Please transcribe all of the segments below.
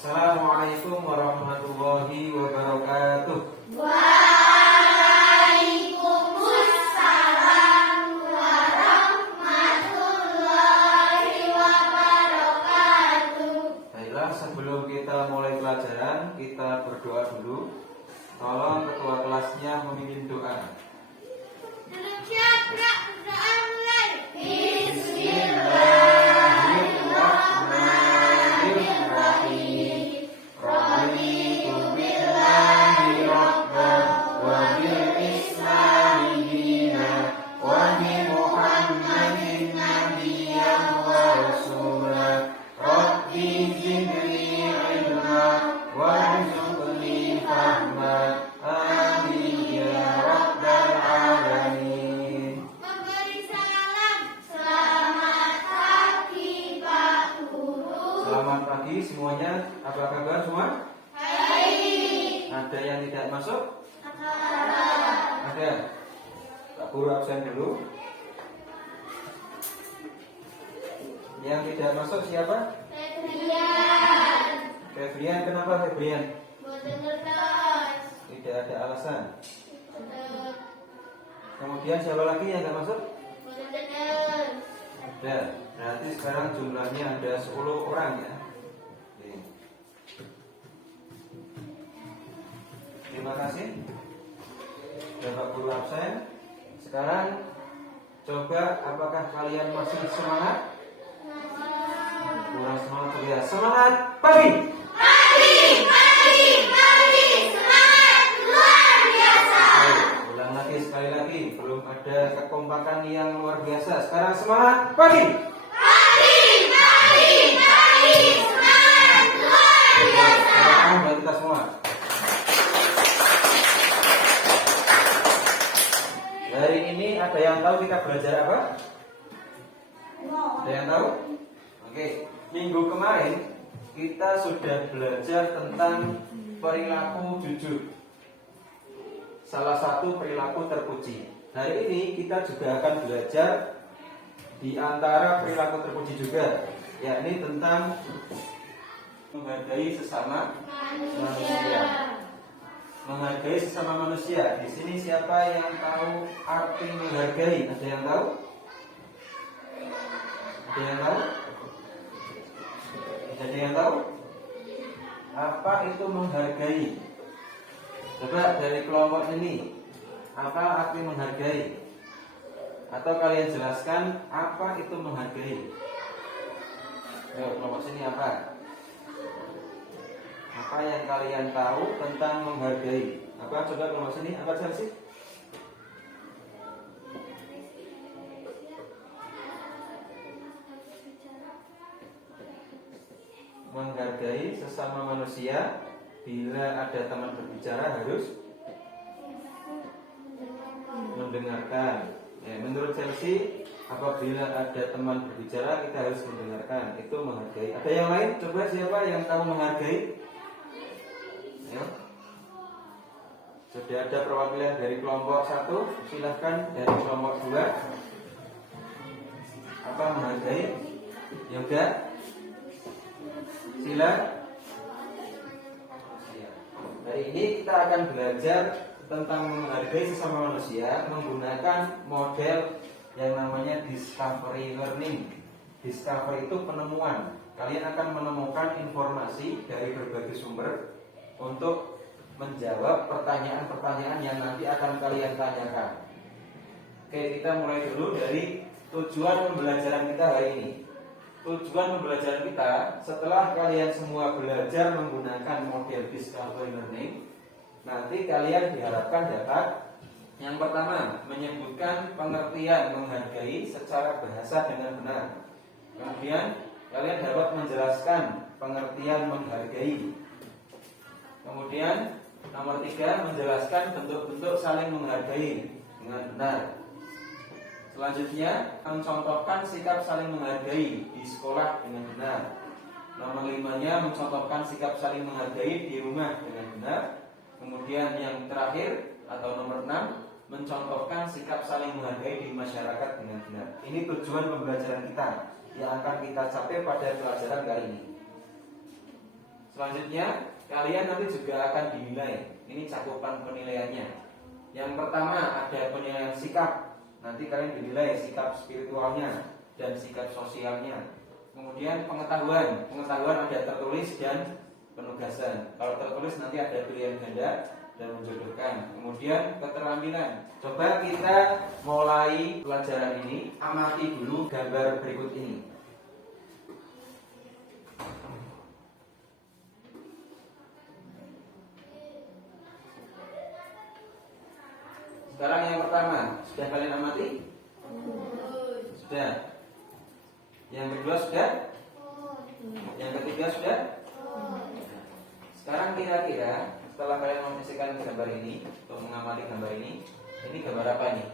Assalamualaikum warahmatullahi wabarakatuh. Waalaikumsalam warahmatullahi wabarakatuh. Baiklah, sebelum kita mulai pelajaran, kita berdoa dulu. Tolong ketua kelasnya memimpin doa. Bismillahirrahmanirrahim. Raditu billahi rabban wa bil islami dinan wa bi Muhammadin nabiyyan wa rasulan. Rabbi zidni ilma warzuqni fahman. Amin ya rabbal alamin. Memberi salam. Selamat pagi Pak Guru. Selamat pagi semuanya. Apa kabar semua? Baik. Ada yang tidak masuk? Ada. Ada. Pak Guru absen dulu. Yang tidak masuk siapa? Febrian. Febrian. Kenapa Febrian? Boten ngertos. Tidak ada alasan. Boten. Kemudian siapa lagi yang tidak masuk? Boten ngertos. Ada. Berarti sekarang jumlahnya ada 10 orang ya. Oke. Terima kasih. Bapak Guru absen. Sekarang coba apakah kalian masih semangat? Kurang semangat ya. Semangat pagi. Semangat luar biasa. Ulang lagi sekali lagi. Belum ada kekompakan yang luar biasa. Sekarang semangat pagi. Semangat luar biasa. Sekarang buat kita semua. Hari ini ada yang tahu kita belajar apa? Ada yang tahu? Oke. Minggu kemarin kita sudah belajar tentang perilaku jujur. Salah satu perilaku terpuji. Hari ini kita juga akan belajar di antara perilaku terpuji juga, yakni tentang menghargai sesama manusia. Menghargai sesama manusia. Di sini siapa yang tahu arti menghargai? Ada yang tahu? Ada yang tahu? Ada yang tahu? Apa itu menghargai? Coba dari kelompok ini, apa arti menghargai? Atau kalian jelaskan apa itu menghargai? Ayo, kelompok sini apa? Apa yang kalian tahu tentang menghargai? Apa? Coba kelompok sini, apa sih? Menghargai sesama manusia. Bila ada teman berbicara harus mendengarkan. Ya, menurut Chelsea, apabila ada teman berbicara kita harus mendengarkan. Itu menghargai. Ada yang lain? Coba siapa yang tahu menghargai? Ya. Sudah ada perwakilan dari kelompok 1. Silahkan dari kelompok 2. Apa menghargai? Yoga? Sila? Hari ini kita akan belajar tentang menghargai sesama manusia menggunakan model yang namanya discovery learning. Discovery itu penemuan. Kalian akan menemukan informasi dari berbagai sumber untuk menjawab pertanyaan-pertanyaan yang nanti akan kalian tanyakan. Oke, kita mulai dulu dari tujuan pembelajaran kita hari ini. Tujuan pembelajaran kita, setelah kalian semua belajar menggunakan model discovery learning, nanti kalian diharapkan dapat yang pertama, menyebutkan pengertian menghargai secara bahasa dengan benar. Kemudian kalian dapat menjelaskan pengertian menghargai. Kemudian nomor 3, menjelaskan bentuk-bentuk saling menghargai dengan benar. Selanjutnya, mencontohkan sikap saling menghargai di sekolah dengan benar. Nomor 5-nya, mencontohkan sikap saling menghargai di rumah dengan benar. Kemudian yang terakhir atau nomor 6, mencontohkan sikap saling menghargai di masyarakat dengan benar. Ini tujuan pembelajaran kita yang akan kita capai pada pelajaran kali ini. Selanjutnya, kalian nanti juga akan dinilai. Ini cakupan penilaiannya. Yang pertama ada penilaian sikap. Nanti kalian dinilai sikap spiritualnya dan sikap sosialnya. Kemudian pengetahuan. Pengetahuan ada tertulis dan penugasan. Kalau tertulis nanti ada pilihan ganda dan menjodohkan. Kemudian keterampilan. Coba kita mulai pelajaran ini. Amati dulu gambar berikut ini. Sekarang yang pertama, sudah kalian amati? Sudah. Yang kedua sudah? Yang ketiga sudah? Sekarang kira-kira setelah kalian membersihkan gambar ini, atau mengamati gambar ini gambar apa nih?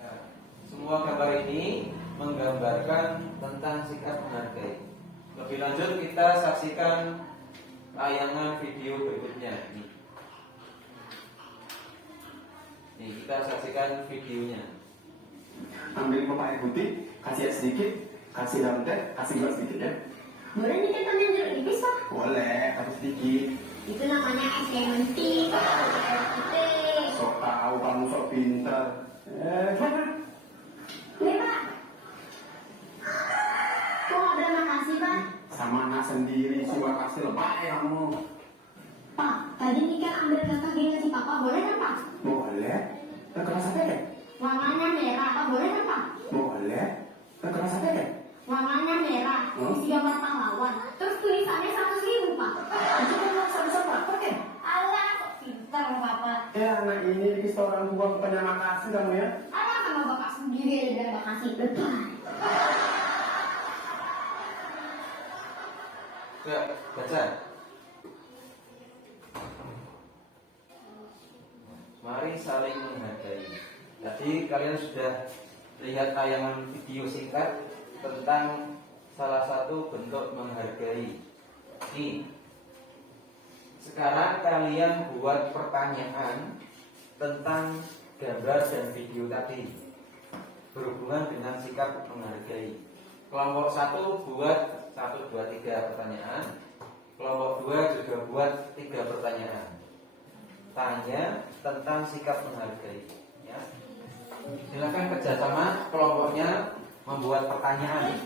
Nah, semua gambar ini menggambarkan tentang sikap menghargai. Lebih lanjut kita saksikan tayangan video berikutnya. Nih kita saksikan videonya. Ambil papa air putih, kasih air sedikit, kasih daun teh, kasih gula sedikit ya. Boleh nih kita ambil jeruk nipis Pak? Boleh, tapi sedikit. Itu namanya es lemon tea, air putih. Sok tahu kamu sok pintar. Nih Pak. Kok nggak berterima kasih Pak? Sama anak sendiri, suka kasih lebay kamu. Pak, tadi nih kan ambil kakak gini kasih papa, boleh kan Pak? Boleh, kerasa deh. Warnanya merah, Pak boleh kan Pak? Boleh, kerasa deh. Warnanya merah, isi gambar pahlawan. Terus tulisannya 100.000 Pak. Itu kan nggak bisa apa deh. Alah, kok pintar Papa. Ya anak ini dikasih orang tua bukannya makasih kamu ya. Alah sama bapak sendiri dan bapak kasih betul. Baca. Mari saling menghargai. Tadi kalian sudah lihat tayangan video singkat tentang salah satu bentuk menghargai. Nih, sekarang kalian buat pertanyaan tentang gambar dan video tadi berhubungan dengan sikap menghargai. Kelompok 1 buat 1, 2, 3 pertanyaan. Kelompok 2 juga buat 3 pertanyaan. Tanya tentang sikap menghargai ya. Silakan kerjasama kelompoknya membuat pertanyaan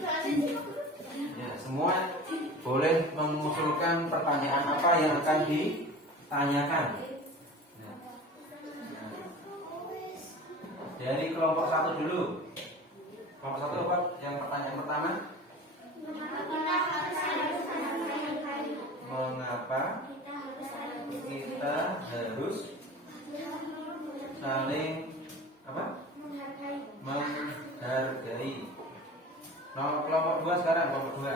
ya, semua boleh mengusulkan pertanyaan apa yang akan ditanyakan ya. Dari kelompok 1 dulu. Kelompok 1 apa? Yang pertanyaan pertama, mengapa kita harus saling apa? Menghargai. Kelompok 2 sekarang, kelompok 2.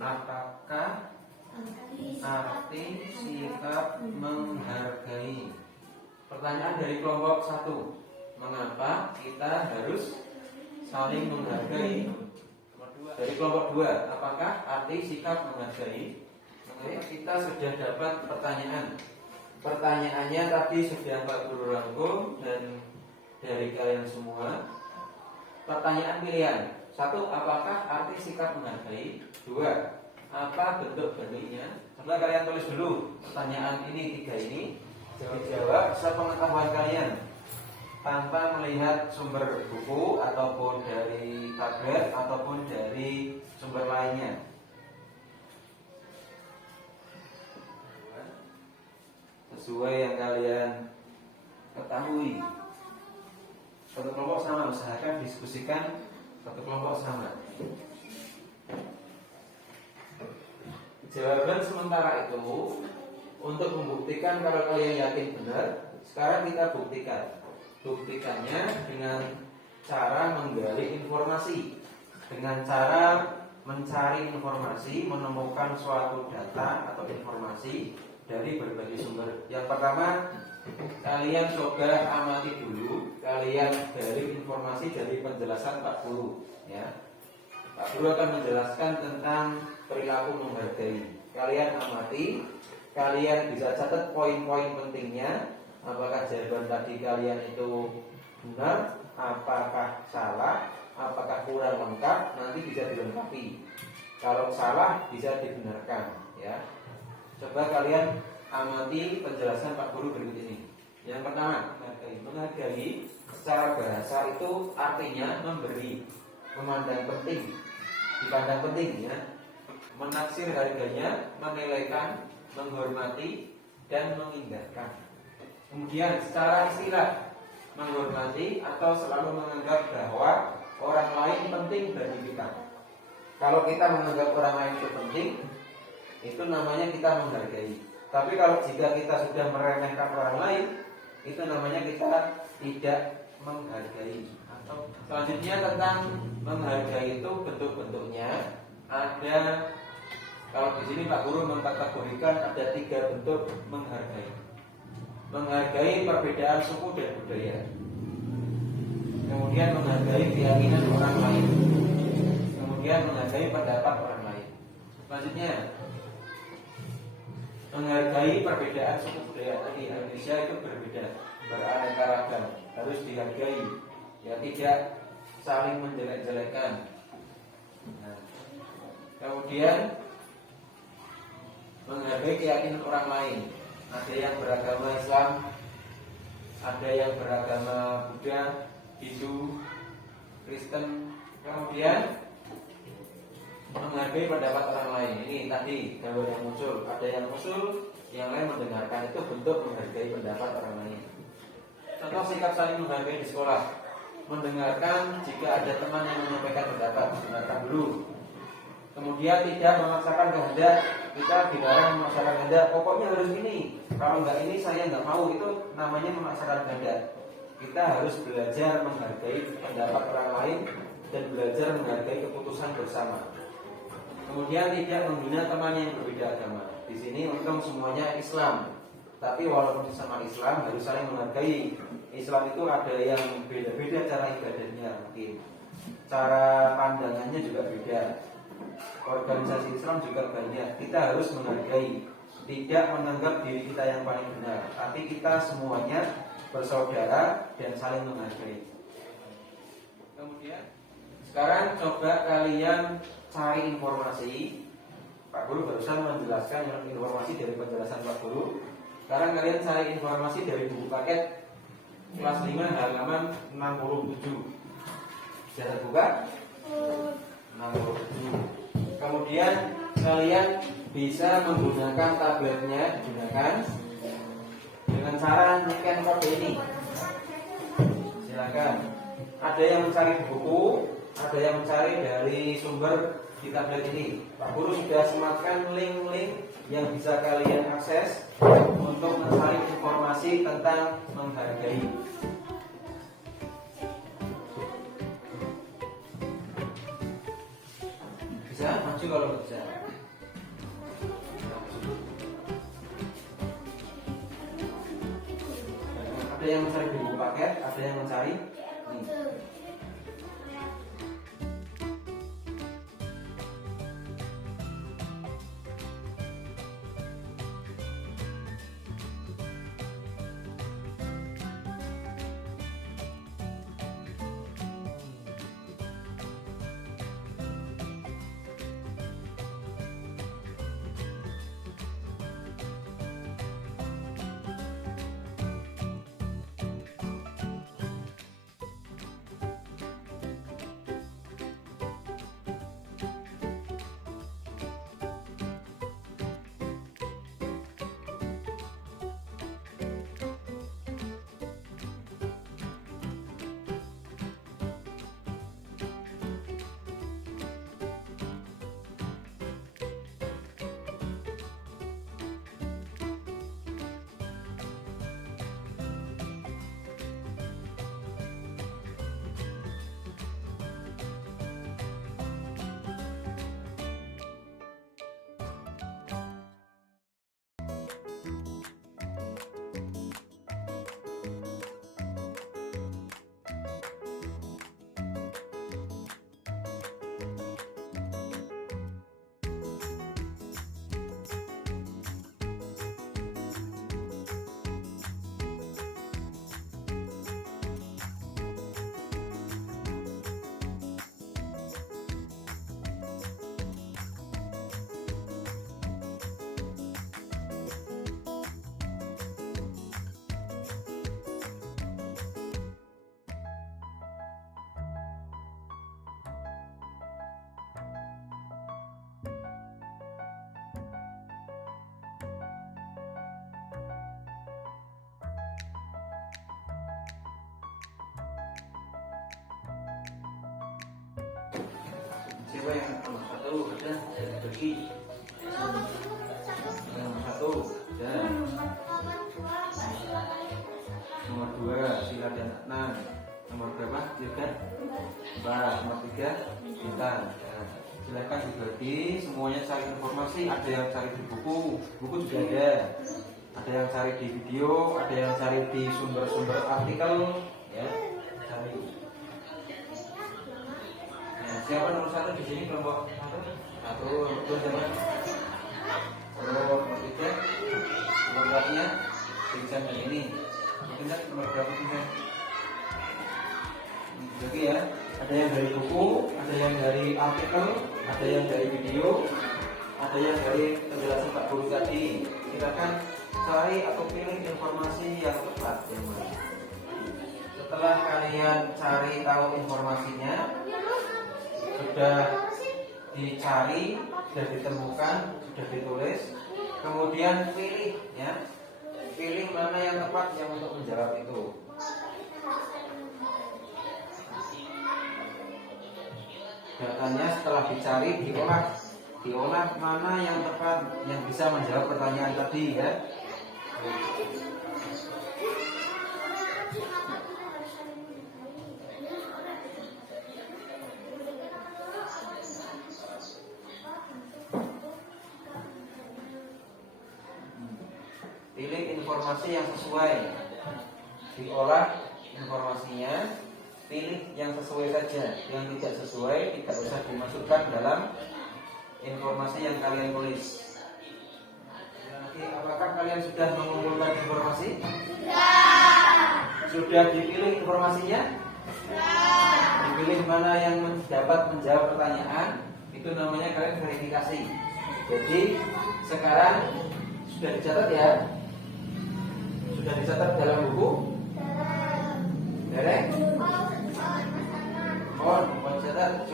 Apakah arti sikap menghargai? Pertanyaan dari kelompok 1. Mengapa kita harus saling menghargai? Dari kelompok 2, apakah arti sikap menghargai? Kita sudah dapat pertanyaan. Pertanyaannya tadi sudah Pak Guru rangkum dan dari kalian semua. Pertanyaan pilihan. 1, apakah arti sikap menghargai? 2, apa bentuk-bentuknya? Coba kalian tulis dulu pertanyaan ini 3 ini. Dijawab sepengetahuan kalian tanpa melihat sumber buku ataupun dari tablet ataupun dari sumber lainnya. Sesuai yang kalian ketahui. Satu kelompok sama, usahakan diskusikan satu kelompok sama. Jawaban sementara itu untuk membuktikan kalau kalian yakin benar. Sekarang kita buktikan. Buktikannya dengan cara menggali informasi, dengan cara mencari informasi, menemukan suatu data atau informasi dari berbagai sumber. Yang pertama, kalian coba amati dulu, kalian gali informasi dari penjelasan Pak Guru ya. Pak Guru akan menjelaskan tentang perilaku menghargai. Kalian amati, kalian bisa catat poin-poin pentingnya. apakah jawaban tadi kalian itu benar, apakah salah, apakah kurang lengkap, nanti bisa dilengkapi. Kalau salah bisa dibenarkan, ya. Coba kalian amati penjelasan Pak Guru berikut ini. Yang pertama, menghargai secara bahasa itu artinya memberi, memandang penting, dipandang penting, ya. Menaksir harganya, menilaikan, menghormati, dan mengindahkan. Kemudian secara istilah, menghormati atau selalu menganggap bahwa orang lain penting bagi kita. Kalau kita menganggap orang lain itu penting, itu namanya kita menghargai. Tapi kalau jika kita sudah meremehkan orang lain, itu namanya kita tidak menghargai. Atau selanjutnya tentang menghargai itu bentuk-bentuknya ada. Kalau di sini Pak Guru mengkategorikan ada 3 bentuk menghargai. Menghargai perbedaan suku dan budaya. Kemudian menghargai keyakinan orang lain. Kemudian menghargai pendapat orang lain. Selanjutnya menghargai perbedaan suku budaya. Tadi Indonesia itu berbeda, beraneka ragam, harus dihargai. Ya, tidak saling menjelek-jelekan. Nah, kemudian menghargai keyakinan orang lain. Ada yang beragama Islam, ada yang beragama Buddha, Hindu, Kristen. Kemudian menghargai pendapat orang lain. Ini tadi gambar yang muncul. Ada yang usul, yang lain mendengarkan. Itu bentuk menghargai pendapat orang lain. Contoh sikap saling menghargai di sekolah. Mendengarkan jika ada teman yang menyampaikan pendapat, dengarkan dulu. Kemudian tidak memaksakan kehendak. Kita dilarang memaksakan kehendak. Pokoknya harus ini. Kalau enggak ini saya enggak mau. Itu namanya memaksakan kehendak. Kita harus belajar menghargai pendapat orang lain dan belajar menghargai keputusan bersama. Kemudian tidak menghina teman yang berbeda agama. Di sini untung semuanya Islam. Tapi walaupun sama Islam harus saling menghargai. Islam itu ada yang beda-beda cara ibadahnya mungkin. Cara pandangannya juga beda. Organisasi Islam juga banyak. Kita harus menghargai, tidak menganggap diri kita yang paling benar, tapi kita semuanya bersaudara dan saling menghargai. Kemudian sekarang coba kalian cari informasi. Pak Guru barusan menjelaskan informasi dari penjelasan Pak Guru. Sekarang kalian cari informasi dari buku paket kelas 5 halaman 67. Bisa buka? 67. Kemudian kalian bisa menggunakan tabletnya, gunakan dengan cara nyekan kode ini. Silakan. Ada yang mencari buku, ada yang mencari dari sumber di tablet ini. Pak Guru sudah sematkan link-link yang bisa kalian akses untuk mencari informasi tentang menghargai. Bisa maju kalau bisa. Ada yang mencari buku paket, ada yang mencari nih. Siapa yang nomor 1? Ada bagi. Nomor 1 ada. Nomor 2 Sila dan Adnan. Nomor berapa? 3. 4. Nomor 3 Intan. Ya. Silakan dibagi, semuanya cari informasi. Ada yang cari di buku juga ada. Ada yang cari di video, ada yang cari di sumber-sumber artikel, ya. Cari. Nah, siapa nomor 1 di sini kelompok 1? Nomor 2 siapa? Nomor 3. Nomor berapanya? Vincent dan ini. Mungkin nomor berapa Vincent? Jadi ya, ada yang dari buku, ada yang dari artikel, ada yang dari video, ada yang dari penjelasan Pak Guru tadi. Silakan cari atau pilih informasi yang tepat. Setelah kalian cari tahu informasinya, sudah dicari, sudah ditemukan, sudah ditulis, kemudian pilih, ya, pilih mana yang tepat yang untuk menjawab itu. Datanya setelah dicari diolah mana yang tepat yang bisa menjawab pertanyaan tadi, ya. Pilih informasi yang sesuai, diolah informasinya. Pilih yang sesuai saja, yang tidak sesuai tidak usah dimasukkan dalam informasi yang kalian tulis. Nanti, apakah kalian sudah mengumpulkan informasi? Sudah dipilih informasinya? Dipilih mana yang dapat menjawab pertanyaan, itu namanya kalian verifikasi. Jadi sekarang sudah dicatat ya? Sudah dicatat dalam buku? Derek?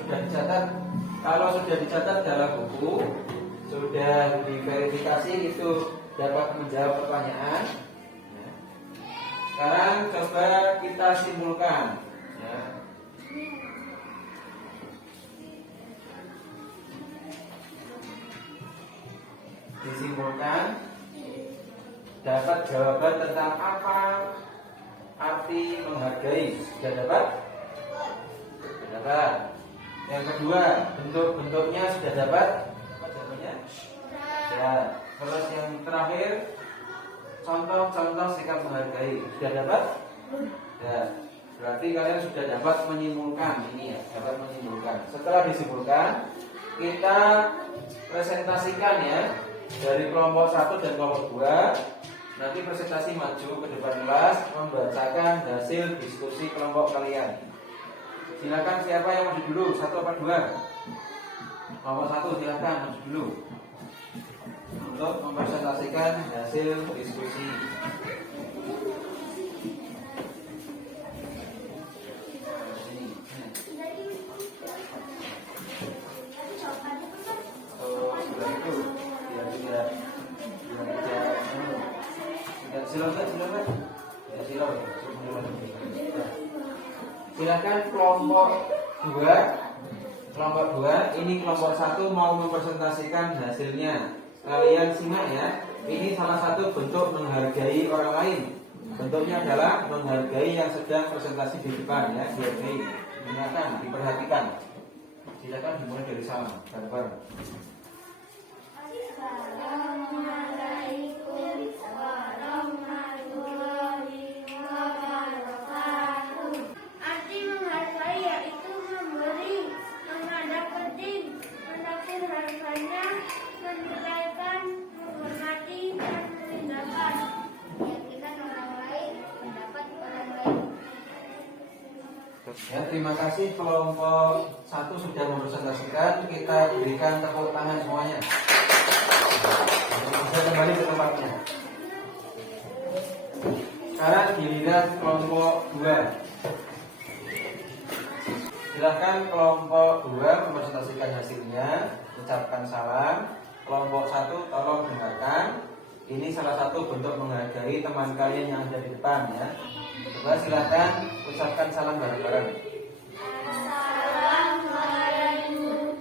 Sudah dicatat. Kalau sudah dicatat dalam buku, sudah diverifikasi itu dapat menjawab pertanyaan. Ya. Sekarang coba kita simpulkan. Ya. Disimpulkan, dapat jawaban tentang apa arti menghargai. Sudah dapat? Sudah dapat. Yang kedua, bentuk-bentuknya sudah dapat? Apa jawabannya? Ya. Terus yang terakhir, contoh-contoh sikap menghargai. Sudah dapat? Ya. Berarti kalian sudah dapat menyimpulkan ini, ya, dapat menyimpulkan. Setelah disimpulkan, kita presentasikan, ya, dari kelompok 1 dan kelompok 2. Nanti presentasi maju ke depan kelas membacakan hasil diskusi kelompok kalian. Silakan, siapa yang maju dulu? 1 apa 2? Kelompok 1 silakan maju dulu untuk mempresentasikan hasil diskusi. Silakan kelompok 2, ini kelompok 1 mau mempresentasikan hasilnya. Kalian simak, ya. Ini salah satu bentuk menghargai orang lain. Bentuknya adalah menghargai yang sedang presentasi di depan, ya. Dihargai, dengarkan, diperhatikan. Silakan dimulai dari salam, bareng-bareng. Assalamualaikum warahmatullahi wabarakatuh. Arti menghargai yaitu memberi, menghadap penting, menakdir harganya, menuraikan, menghormati, dan meninggalkan. Meyakinkan orang lain, pendapat orang lain. Ya, terima kasih kelompok 1 sudah mempresentasikan. Kita berikan tepuk tangan semuanya. Bisa kembali ke tempatnya. Sekarang giliran kelompok 2. Silahkan kelompok 2 mempresentasikan hasilnya, ucapkan salam. Kelompok 1 tolong dengarkan. Ini salah satu bentuk menghargai teman kalian yang ada di depan, ya. Coba silahkan ucapkan salam bareng-bareng. Assalamualaikum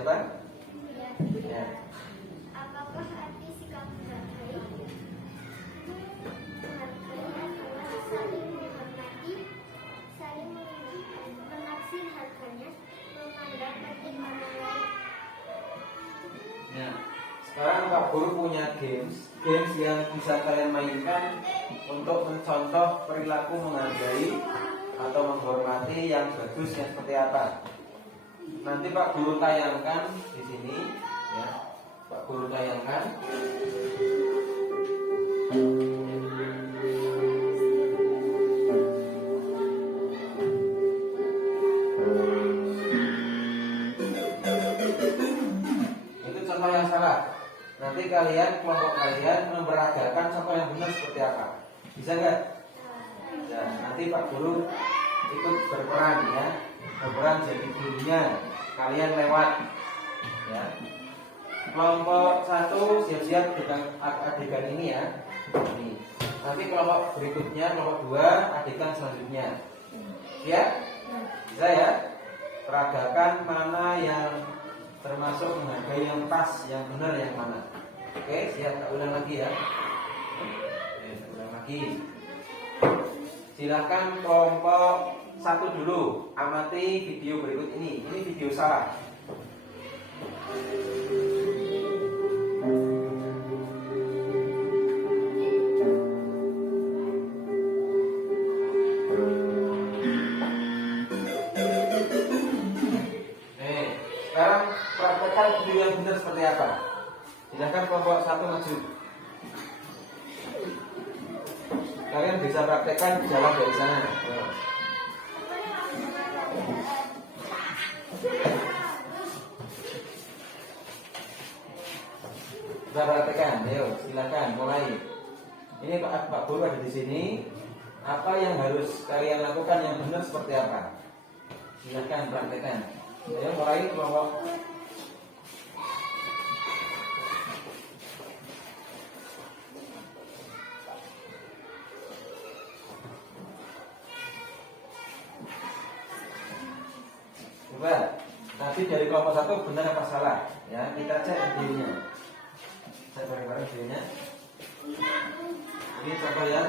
siapa? Ya. Apakah arti sikap menghargai? Menghargai adalah saling menghormati, saling menaksir harganya, memandang penting orang lain. Nah, sekarang Pak Guru punya games yang bisa kalian mainkan untuk mencontoh perilaku menghargai atau menghormati yang bagus yang seperti apa. Nanti Pak Guru tayangkan di sini, ya. Pak Guru tayangkan. Itu contoh yang salah. Nanti kalian, kelompok kalian memperagakan contoh yang benar seperti apa. Bisa nggak? Ya, nanti Pak Guru ikut berperan ya. Berperan jadi gurunya. Kalian lewat ya. Kelompok 1 siap-siap dengan adegan ini ya. Ini. Nanti kelompok berikutnya, kelompok 2 adegan selanjutnya. Siap? Bisa ya? Peragakan mana yang termasuk menghargai yang pas, yang benar yang mana. Oke, siap, tak ulang lagi ya. Oke, tak ulang lagi. Silakan kelompok 1 dulu, amati video berikut ini. Ini video salah. Sekarang praktekkan video yang benar seperti apa. Silakan kelompok 1 maju. Kalian bisa praktekkan jalan dari sana. Kita praktekkan, ayo silakan mulai. Ini Pak Guru ada di sini. Apa yang harus kalian lakukan yang benar seperti apa? Silakan praktekkan. Ayo mulai kelompok. Coba, nanti dari kelompok 1 benar apa salah? Ya, kita cek videonya. Cek bareng-bareng videonya. Ini contoh ya.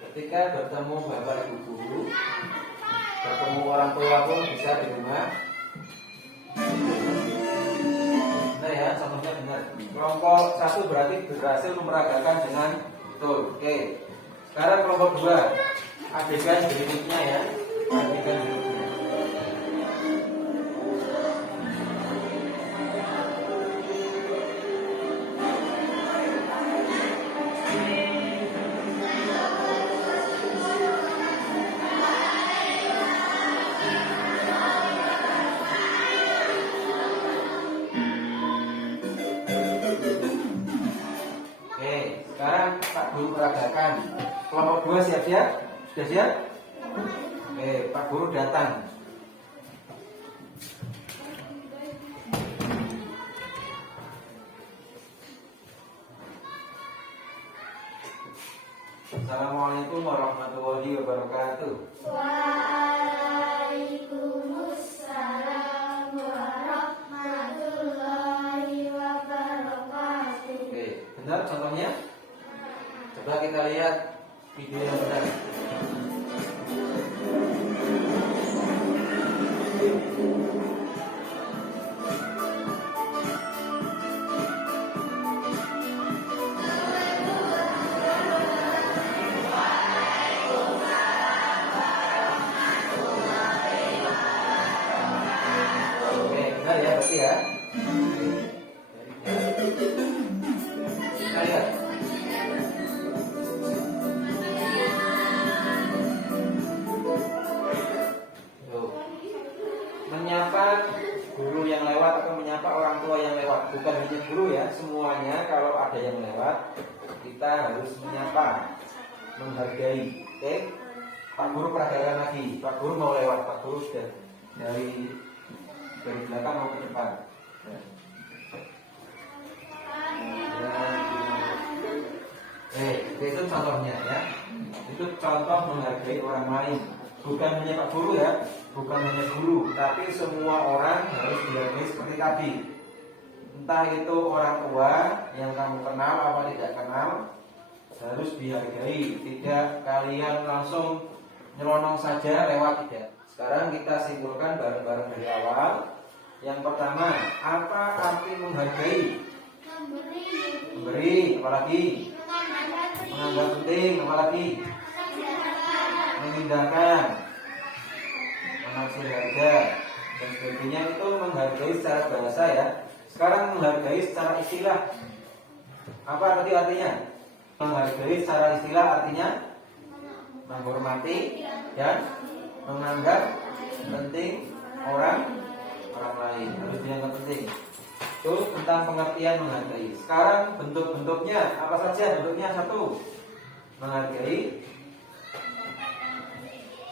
Ketika bertemu bapak ibu guru, bertemu orang tua pun bisa di rumah. Benar ya, contohnya benar. Kelompok 1 berarti berhasil memeragakan dengan betul. Oke. Sekarang kelompok 2, adegan berikutnya ya. Adegan berikutnya. Sekarang Pak Guru peragakan. Kelompok 2 siap-siap? Sudah siap? Oke, Pak Guru datang. Assalamualaikum warahmatullahi wabarakatuh. Waalaikumsalam warahmatullahi wabarakatuh. Oke, benar contohnya? Coba kita lihat video yang benar. Oke, benar ya berarti ya. Kita lihat. Menyapa guru yang lewat atau menyapa orang tua yang lewat, bukan hanya guru ya, semuanya kalau ada yang lewat kita harus menyapa, menghargai. Oke, Pak Guru peragakan lagi. Pak Guru mau lewat, Pak Guru sudah dari belakang mau ke depan. Itu contohnya ya. Itu contoh menghargai orang lain. Bukan hanya Pak Guru ya, bukan hanya guru, tapi semua orang harus dihargai seperti tadi. Entah itu orang tua yang kamu kenal apa tidak kenal, harus dihargai. Tidak kalian langsung nyelonong saja lewat, tidak. Sekarang kita simpulkan bareng-bareng dari awal. Yang pertama, apa arti menghargai? Memberi, apalagi? Menganggap penting, apalagi? Memindahkan, menaksir harga, dan sebagainya. Itu menghargai secara bahasa ya. Sekarang menghargai secara istilah. Apa tadi artinya? Menghargai secara istilah artinya menghormati dan menganggap penting orang lain, harus dianggap penting. Itu tentang pengertian menghargai. Sekarang bentuk-bentuknya apa saja? Bentuknya satu, menghargai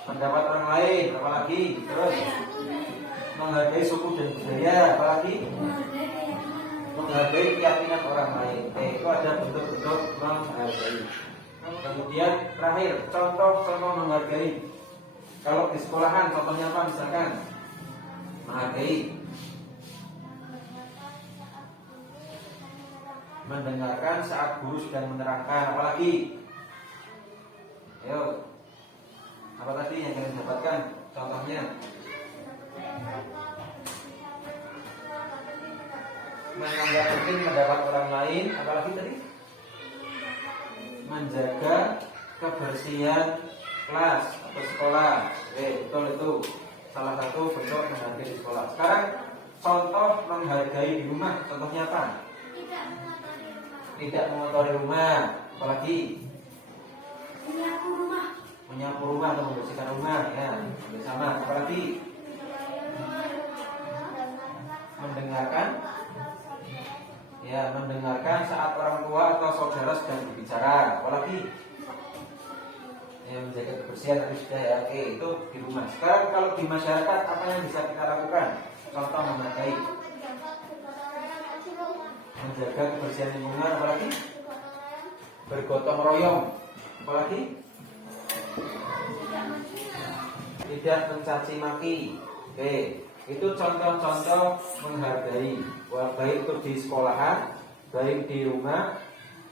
pendapat orang lain, apalagi? Terus menghargai suku dan budaya, apalagi? Menghargai keyakinan orang lain. Itu ada bentuk-bentuk menghargai. Kemudian terakhir, contoh-contoh menghargai. Kalau di sekolahan contohnya apa misalkan? Menghargai, mendengarkan saat guru sedang menerangkan, apalagi? Ayo, apa tadi yang kalian dapatkan? Contohnya menganggap penting pendapat orang lain, apalagi tadi? Menjaga kebersihan kelas atau sekolah. Betul, itu salah satu bentuk menghargai di sekolah. Sekarang contoh menghargai di rumah, contohnya apa? Tidak mengotori rumah, apalagi? Menyapu rumah atau membersihkan rumah, ya bersama, apalagi? Mendengarkan, ya mendengarkan saat orang tua atau saudara sedang berbicara, apalagi? Ya, menjaga kebersihan tadi sudah ya. Oke, itu di rumah. Sekarang kalau di masyarakat apa yang bisa kita lakukan? Contoh menghargai, menjaga kebersihan lingkungan, apalagi? Bergotong royong, apalagi? Tidak mencaci maki. Oke, itu contoh-contoh menghargai. Baik itu di sekolahan, baik di rumah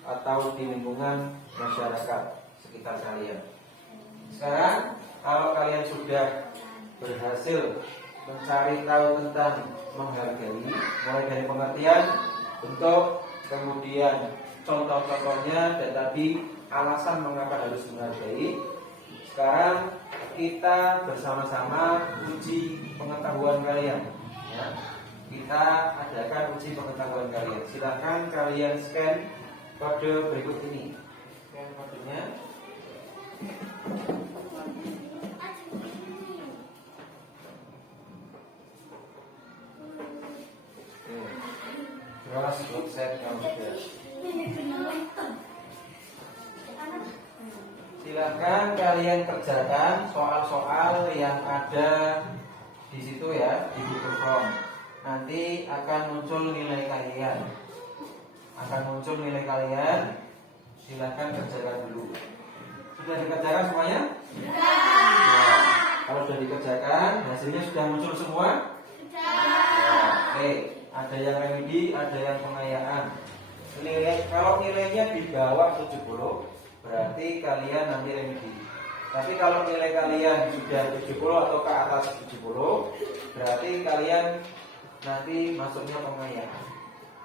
atau di lingkungan masyarakat sekitar kalian. Sekarang kalau kalian sudah berhasil mencari tahu tentang menghargai, mulai dari pengertian, bentuk, kemudian contoh-contohnya, dan tadi alasan mengapa harus menghargai. Sekarang kita bersama-sama uji pengetahuan kalian ya. Kita adakan uji pengetahuan kalian. Silahkan kalian scan kode berikut ini. Scan kodenya. Terus website kamu sudah. Silakan kalian kerjakan soal-soal yang ada di situ ya, di Google Form. Nanti akan muncul nilai kalian. Silakan kerjakan dulu. Sudah dikerjakan semuanya? Ya. Kalau sudah dikerjakan, hasilnya sudah muncul semua? Ya. Oke, ada yang remedi, ada yang pengayaan. Kalau nilainya di bawah 70, berarti kalian nanti remedi. Tapi kalau nilai kalian sudah 70 atau ke atas 70, berarti kalian nanti masuknya pengayaan.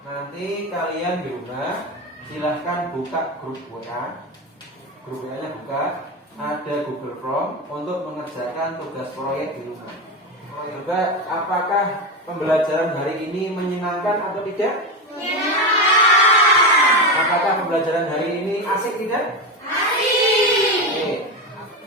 Nanti kalian di rumah silahkan buka grup WA. Grup WA-nya buka, ada Google Form untuk mengerjakan tugas proyek di rumah. Juga apakah pembelajaran hari ini menyenangkan atau tidak? Apakah pembelajaran hari ini asik tidak? Oke.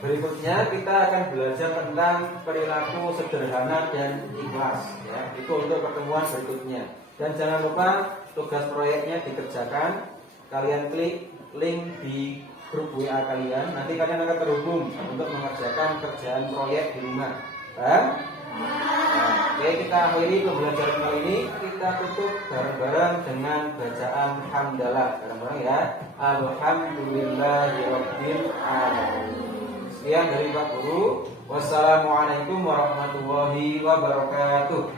Berikutnya kita akan belajar tentang perilaku sederhana dan ikhlas ya. Itu untuk pertemuan berikutnya. Dan jangan lupa tugas proyeknya dikerjakan. Kalian klik link di grup WA kalian. Nanti kalian akan terhubung untuk mengerjakan kerjaan proyek di rumah. Paham? Nah, Oke, kita akhiri pembelajaran kali ini. Kita tutup bareng-bareng dengan bacaan hamdalah. Bareng-bareng ya. Alhamdulillahirabbil alamin. Sekian dari Pak Guru. Wassalamualaikum warahmatullahi wabarakatuh.